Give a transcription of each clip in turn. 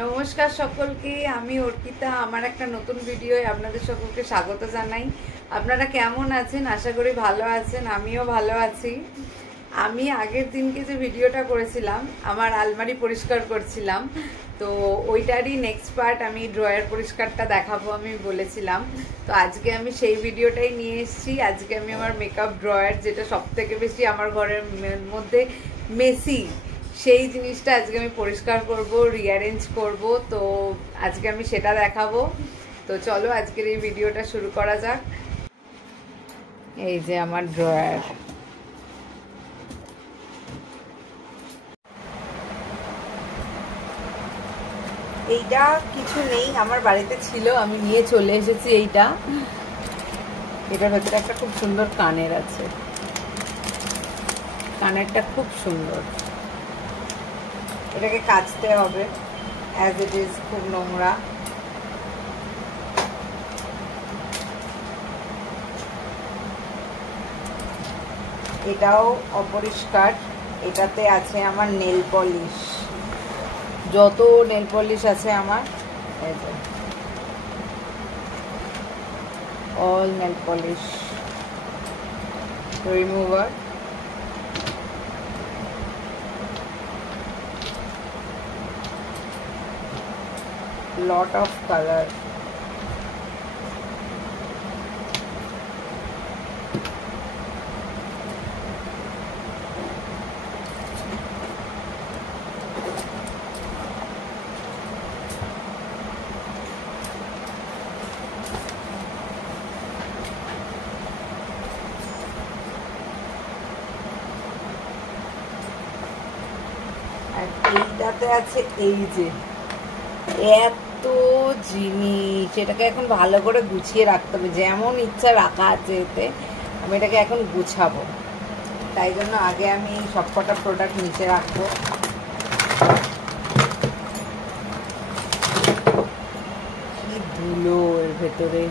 নমস্কার সকলকে, আমি অর্পিতা। আমার একটা নতুন ভিডিওয়ে আপনাদের সকলকে স্বাগত জানাই। আপনারা কেমন আছেন? আশা করি ভালো আছেন। আমিও ভালো আছি। আমি আগের দিনকে যে ভিডিওটা করেছিলাম, আমার আলমারি পরিষ্কার করছিলাম, তো ওইটারই নেক্সট পার্ট আমি ড্রয়ার পরিষ্কারটা দেখাবো আমি বলেছিলাম। তো আজকে আমি সেই ভিডিওটাই নিয়ে এসেছি। আজকে আমি আমার মেকআপ ড্রয়ার, যেটা সব থেকে বেশি আমার ঘরের মধ্যে মেসি, সেই জিনিসটা আজকে আমি পরিষ্কার করব, রিঅ্যারেঞ্জ করব। তো আজকে আমি সেটা দেখাবো। তো চলো আজকের এই ভিডিওটা শুরু করা যাক। এই যে আমার ড্রয়ার, এইটা কিছু নেই, আমার বাড়িতে ছিল, আমি নিয়ে চলে এসেছি। এটার ভেতরে একটা খুব সুন্দর কানের আছে, কানেরটা খুব সুন্দর। এটাকে কাচতে হবে, অ্যাজ ইট ইজ খুব নোংরা। এটাও অপরিষ্কার। এটাতে আছে আমার নেল পলিশ, যত নেল পলিশ আছে আমার, এই যে all nail polish remover. Lot of colour. আর এইটাতে আছে এই যে এত জিনিস, এটাকে এখন ভালো করে গুছিয়ে রাখতে হবে। যেমন ইচ্ছা রাখা আছে এতে, আমি এটাকে এখন গুছাবো। তাই জন্য আগে আমি সব কটা প্রোডাক্ট নিচে রাখবো। কি ধুলো এর ভেতরে!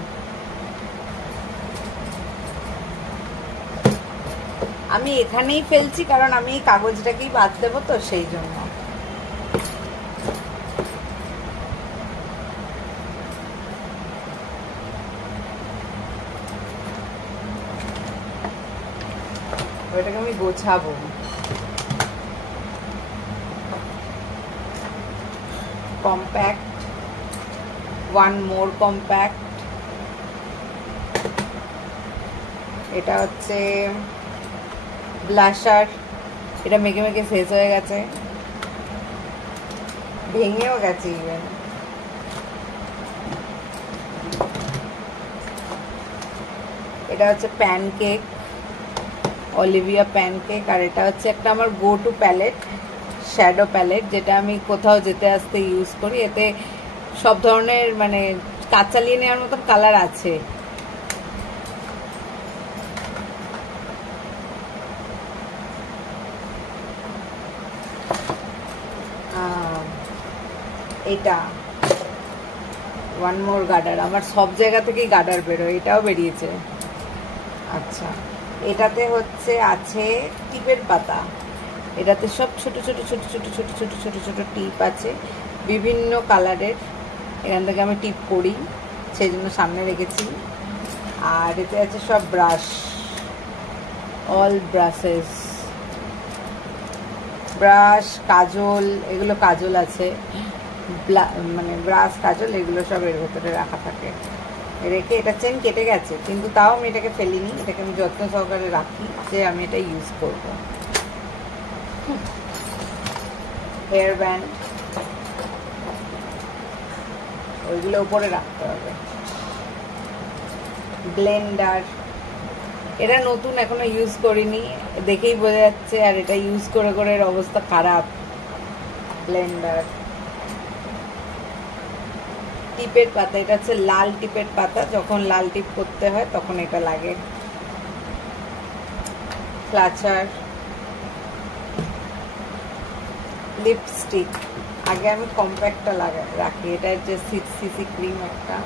আমি এখানেই ফেলছি কারণ আমি এই কাগজটাকেই বাদ দেবো, তো সেই জন্য। ওইটাকে আমি গোছাবো। Compact, one more compact. এটা হচ্ছে ব্লাশার, এটা মেখে মেখে শেষ হয়ে গেছে, ভেঙেও গেছে ইভেন। এটা হচ্ছে প্যানকেক, অলিভিয়া প্যানকেক। আর এটা হচ্ছে একটা আমার go to palette, shadow palette, যেটা আমি কোথাও যেতে আসতে ইউজ করি। এতে সব ধরনের মানে কাজ চালিয়ে নেওয়ার মতন কালার আছে। এটা ওয়ান মোর গার্ডার, আমার সব জায়গা থেকেই গার্ডার বেরোয়, এটাও বেরিয়েছে। আচ্ছা, এটাতে হচ্ছে আছে টিপের পাতা। এটাতে সব ছোট ছোট ছোট ছোট ছোট ছোট ছোট ছোট টিপ আছে বিভিন্ন কালারের। এখান থেকে আমি টিপ করি, সেই জন্য সামনে রেখেছি। আর এতে আছে সব ব্রাশ, অল ব্রাশেস, ব্রাশ, কাজল, এগুলো কাজল আছে, মানে ব্রাশ, কাজল, এগুলো সব এর ভেতরে রাখা থাকে। রেখে এটা চেন কেটে গেছে, কিন্তু তাও আমি এটাকে ফেলিনি, এটাকে আমি যত্ন সহকারে রাখি যে আমি এটা ইউজ করব। হেয়ার ব্যান্ড, ওইগুলো উপরে রাখতে হবে। ব্লেন্ডার, এটা নতুন, এখনো ইউজ করিনি, দেখেই বোঝা যাচ্ছে। আর এটা ইউজ করে করে এর অবস্থা খারাপ। ব্লেন্ডার। টিপের পাতা, এটা হচ্ছে লাল টিপের পাতা, যখন লাল টিপ করতে হয় তখন এটা লাগে। ক্লাচার, লিপস্টিক, আগে আমি কম্প্যাক্টটা রাখি। এটা হচ্ছে সিসি ক্রিম, একটা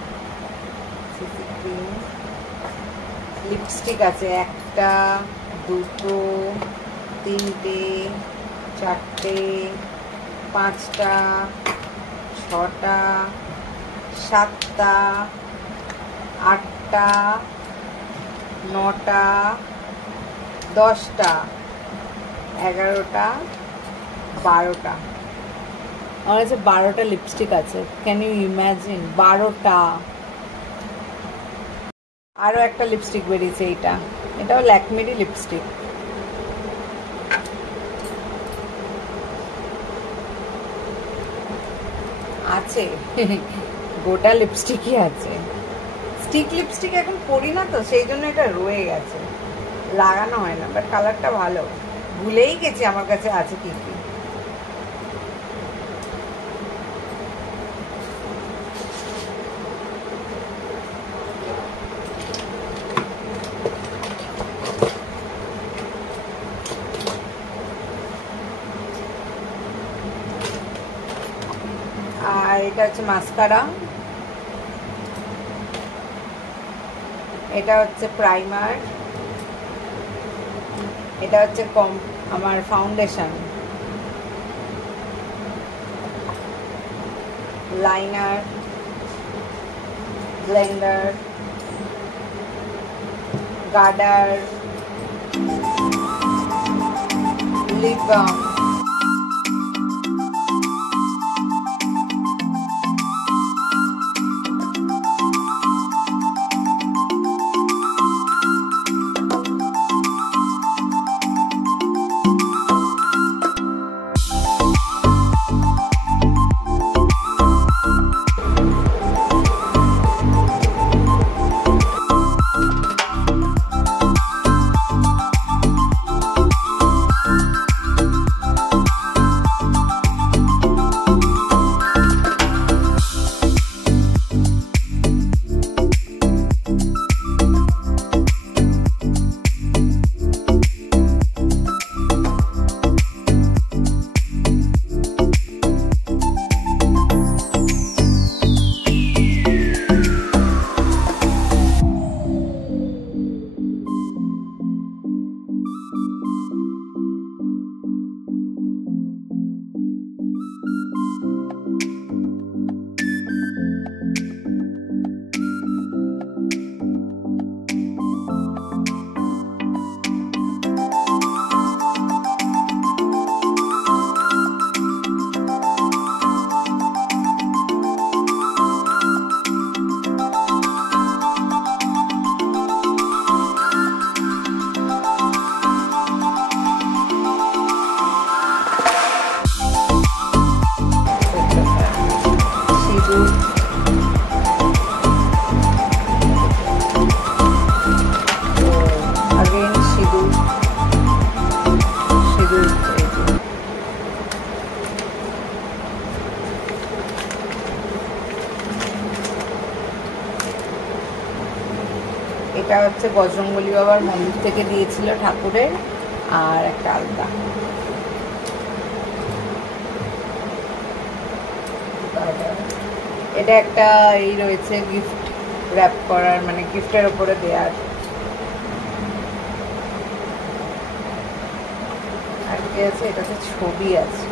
সিসি ক্রিম। লিপস্টিক আছে একটা, দুটো, তিনটে, চারটে, পাঁচটা, 6টা 7টা 8টা 9টা 10টা 11টা 12টা। আমার কাছে 12টা লিপস্টিক আছে। Can you imagine? 12টা। আরও একটা লিপস্টিক বেরিয়েছে, এটাও ল্যাকমিরই লিপস্টিক। আছে গোটা লিপস্টিকই আছে। স্টিক লিপস্টিক এখন পরি না তো, সেই জন্য এটা রয়ে গেছে, লাগানো হয় না। বাট কালারটা ভালো, ভুলেই গেছি আমার কাছে আছে কি কি। আর এটা হচ্ছে মাস্কারা, এটা হচ্ছে প্রাইমার, এটা হচ্ছে আমার ফাউন্ডেশন, লাইনার, ব্লেন্ডার, গার্ডার, লিপ বাম। এটা হচ্ছে বজরংবলী বাবার মন্দির থেকে দিয়েছিল ঠাকুরের, আর একটা আলতা। এটা একটা এই রয়েছে গিফট র্যাপ করার, মানে গিফটের ওপরে দেওয়ার। আর কি আছে? এটাতে ছবি আছে।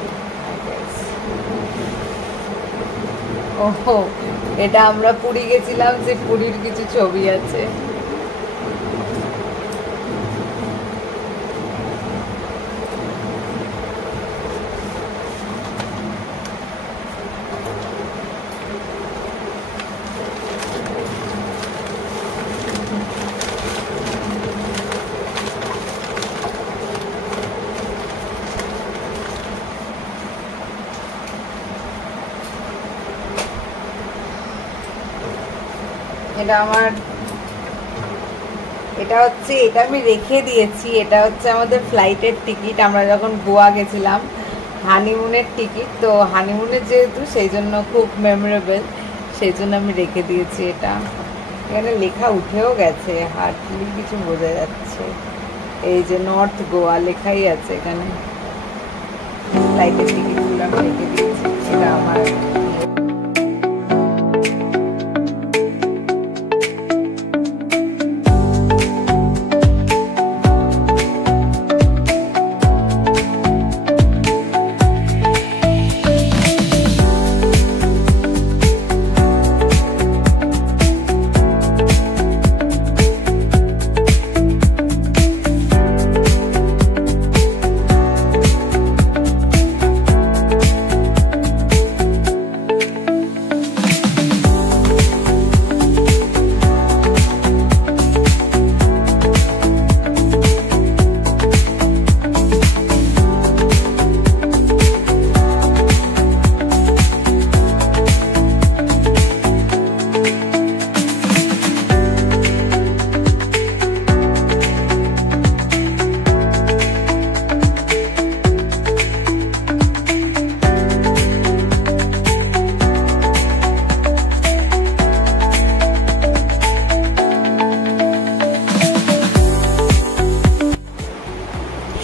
ওহো, এটা আমরা পুরী গেছিলাম, যে পুরীর কিছু ছবি আছে। এটা আমার, এটা হচ্ছে, এটা আমি রেখে দিয়েছি। এটা হচ্ছে আমাদের ফ্লাইটের টিকিট, আমরা যখন গোয়া গেছিলাম, হানিমুনের টিকিট। তো হানিমুনের যেহেতু, সেই জন্য খুব মেমোরেবল, সেই জন্য আমি রেখে দিয়েছি এটা। এখানে লেখা উঠেও গেছে, হার্ডলি কিছু বোঝা যাচ্ছে। এই যে নর্থ গোয়া লেখাই আছে এখানে। ফ্লাইটের টিকিটগুলো আমি রেখে দিয়েছি। এটা আমার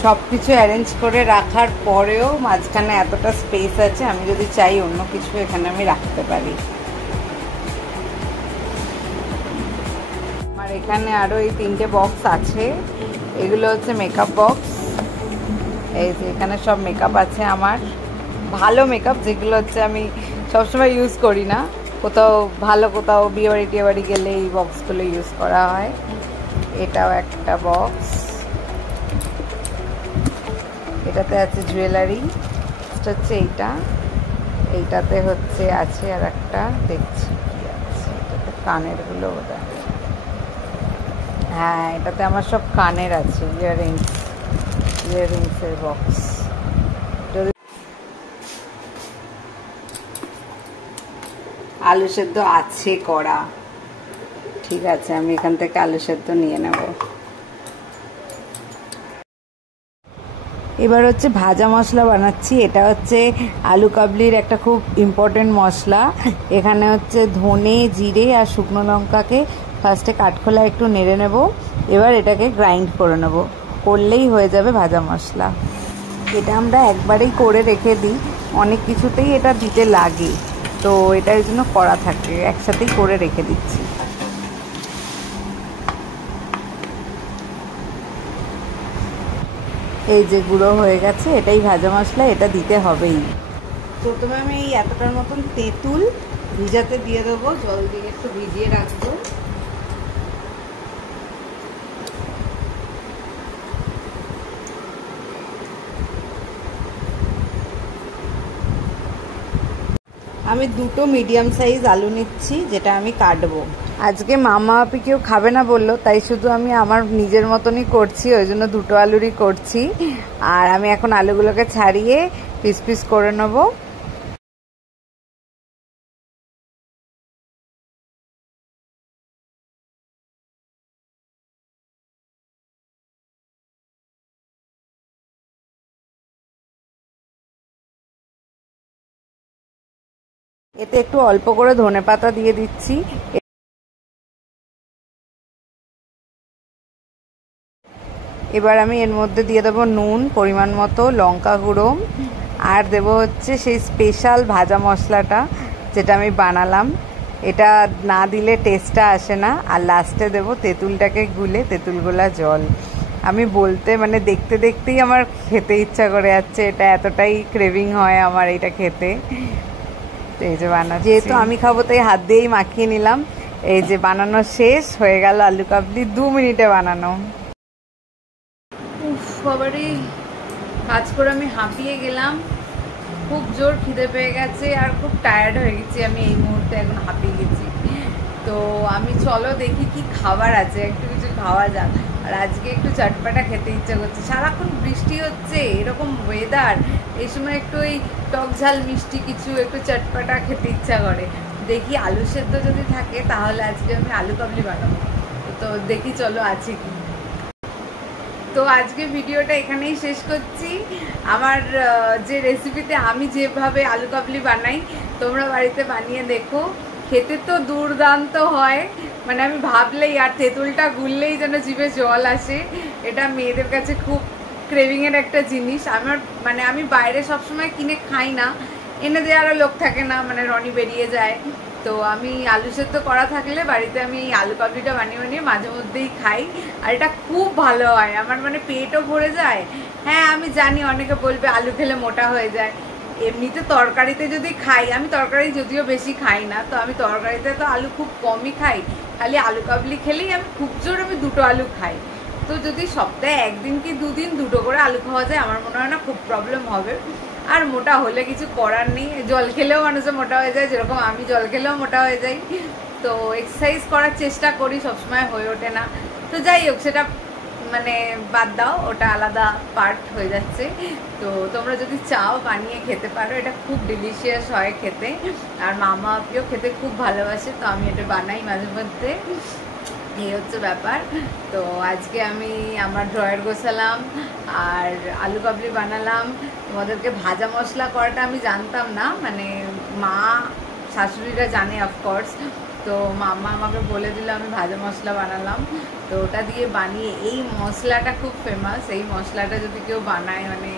সব কিছু অ্যারেঞ্জ করে রাখার পরেও মাঝখানে এতটা স্পেস আছে, আমি যদি চাই অন্য কিছু এখানে আমি রাখতে পারি। আর এখানে আরও এই 3টে বক্স আছে, এগুলো হচ্ছে মেকআপ বক্স। এই যে এখানে সব মেকআপ আছে আমার, ভালো মেকআপ যেগুলো হচ্ছে আমি সবসময় ইউজ করি না, কোথাও ভালো কোথাও বিয়ে বাড়ি টিয়ে বাড়ি গেলে এই বক্সগুলো ইউজ করা হয়। এটাও একটা বক্স, এটাতে আছে জুয়েলারি, হচ্ছে এইটাতে হচ্ছে আছে আর একটা দেখছি কি আছে, এটাতে কানের গুলো বোধহয়, হ্যাঁ এটাতে আমার সব কানের আছে, ইয়াররিংসের বক্স। আলু সেদ্ধ আছে করা, ঠিক আছে আমি এখান থেকে আলু সেদ্ধ নিয়ে নেব। এবার হচ্ছে ভাজা মশলা বানাচ্ছি। এটা হচ্ছে আলু কাবলির একটা খুব ইম্পর্টেন্ট মশলা। এখানে হচ্ছে ধনে, জিরে আর শুকনো লঙ্কাকে ফার্স্টে কাঠখোলা একটু নেড়ে নেব, এবার এটাকে গ্রাইন্ড করে নেব, করলেই হয়ে যাবে ভাজা মশলা। এটা আমরা একবারেই করে রেখে দিই, অনেক কিছুতেই এটা দিতে লাগে, তো এটার জন্য করা থাকে, একসাথেই করে রেখে দিচ্ছি। এই যে গুঁড়ো হয়ে গেছে, এটাই ভাজা মশলা, এটা দিতে হবেই। প্রথমে আমি এই এতটার মতন তেঁতুল ভিজাতে দিয়ে দেবো, জল দিয়ে একটু ভিজিয়ে রাখবো। আমি 2টো মিডিয়াম সাইজ আলু নিচ্ছি, যেটা আমি কাটবো। আজকে মামা আপি কেউ খাবে না বললো, তাই শুধু আমি আমার নিজের মতনই করছি, ওই জন্য 2টো আলুরই করছি। আর আমি এখন আলুগুলোকে ছাড়িয়ে পিস পিস করে নেব। এতে একটু অল্প করে ধনেপাতা দিয়ে দিচ্ছি। এবার আমি এর মধ্যে দিয়ে দেবো নুন পরিমাণ মতো, লঙ্কা গুঁড়ো, আর দেবো হচ্ছে সেই স্পেশাল ভাজা মশলাটা যেটা আমি বানালাম। এটা না দিলে টেস্টটা আসে না। আর লাস্টে দেবো তেঁতুলটাকে গুলে, তেঁতুল গোলা জল। আমি বলতে মানে দেখতে দেখতেই আমার খেতে ইচ্ছা করে যাচ্ছে, এটা এতটাই ক্রেভিং হয় আমার এটা খেতে। এই যে বানাচ্ছি, যেহেতু আমি খাবো তাই হাত দিয়েই মাখিয়ে নিলাম। এই যে বানানো শেষ হয়ে গেল আলু কাবলি, 2 মিনিটে বানানো। উফ বাবারে, কাজ করে আমি হাঁপিয়ে গেলাম, খুব জোর খিদে পেয়ে গেছে আর খুব টায়ার্ড হয়ে গেছি আমি এই মুহূর্তে, এখন হাঁপিয়ে গেছি। তো আমি চলো দেখি কি খাবার আছে, একটু কিছু খাওয়া যাক। আর আজকে একটু চটপাটা খেতে ইচ্ছা করছে, সারাক্ষণ বৃষ্টি হচ্ছে, এরকম ওয়েদার, এই সময় একটু ওই টক ঝাল মিষ্টি কিছু একটু চটপাটা খেতে ইচ্ছা করে। দেখি আলু সেদ্ধ যদি থাকে তাহলে আজকে আমি আলু কাবলি বানাবো, তো দেখি চলো আছে কি। তো আজকে ভিডিওটা এখানেই শেষ করছি। আমার যে রেসিপিতে আমি যেভাবে আলু কাবলি বানাই তোমরা বাড়িতে বানিয়ে দেখো, খেতে তো দুর্দান্ত হয়, মানে আমি ভাবলেই আর তেঁতুলটা গুললেই যেন জিভে জল আসে। এটা মেয়েদের কাছে খুব ক্রেভিংয়ের একটা জিনিস। আমার মানে আমি বাইরে সবসময় কিনে খাই না, এনে দেওয়ারও লোক থাকে না, মানে রনি বেরিয়ে যায়। তো আমি আলু সেদ্ধ করা থাকলে বাড়িতে আমি আলু কাবলিটা বানিয়ে বানিয়ে মাঝে মধ্যেই খাই, আর এটা খুব ভালো হয় আমার, মানে পেটও ভরে যায়। হ্যাঁ আমি জানি অনেকে বলবে আলু খেলে মোটা হয়ে যায়, এমনিতে তরকারিতে যদি খাই, আমি তরকারি যদিও বেশি খাই না, তো আমি তরকারিতে তো আলু খুব কমই খাই, খালি আলু কাবলি খেলেই আমি খুব জোর আমি 2টো আলু খাই। তো যদি সপ্তাহে 1 দিন কি 2 দিন 2টো করে আলু খাওয়া যায়, আমার মনে হয় না খুব প্রবলেম হবে। আর মোটা হলে কিছু করার নেই, জল খেলেও মানুষের মোটা হয়ে যায়, যেরকম আমি জল খেলেও মোটা হয়ে যাই। তো এক্সারসাইজ করার চেষ্টা করি, সবসময় হয়ে ওঠে না। তো যাই হোক, সেটা মানে বাদ দাও, ওটা আলাদা পার্ট হয়ে যাচ্ছে। তো তোমরা যদি চাও বানিয়ে খেতে পারো, এটা খুব ডিলিশিয়াস হয় খেতে, আর মামা আপিও খেতে খুব ভালোবাসে, তো আমি এটা বানাই মাঝে মধ্যে। এই হচ্ছে ব্যাপার। তো আজকে আমি আমার ড্রয়ার গোছালাম আর আলু কাবলি বানালাম। তোমাদেরকে ভাজা মশলা করাটা আমি জানতাম না, মানে মা শাশুড়িরা জানে অফকোর্স। তো মাম্মা আমাকে বলে দিল, আমি ভাজা মশলা বানালাম, তো ওটা দিয়ে বানিয়ে, এই মশলাটা খুব ফেমাস, এই মশলাটা যদি কেউ বানায় মানে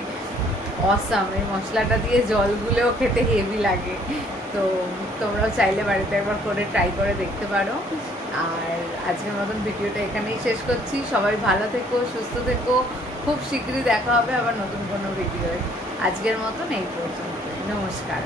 অসাম, এই মশলাটা দিয়ে জলগুলোও খেতে হেভি লাগে। তো তোমরাও চাইলে বাড়িতে একবার করে ট্রাই করে দেখতে পারো। আর আজকের মতন ভিডিওটা এখানেই শেষ করছি। সবাই ভালো থেকো, সুস্থ থেকো, খুব শীঘ্রই দেখা হবে আবার নতুন কোনো ভিডিওয়। আজকের মতন এই পর্যন্ত, নমস্কার।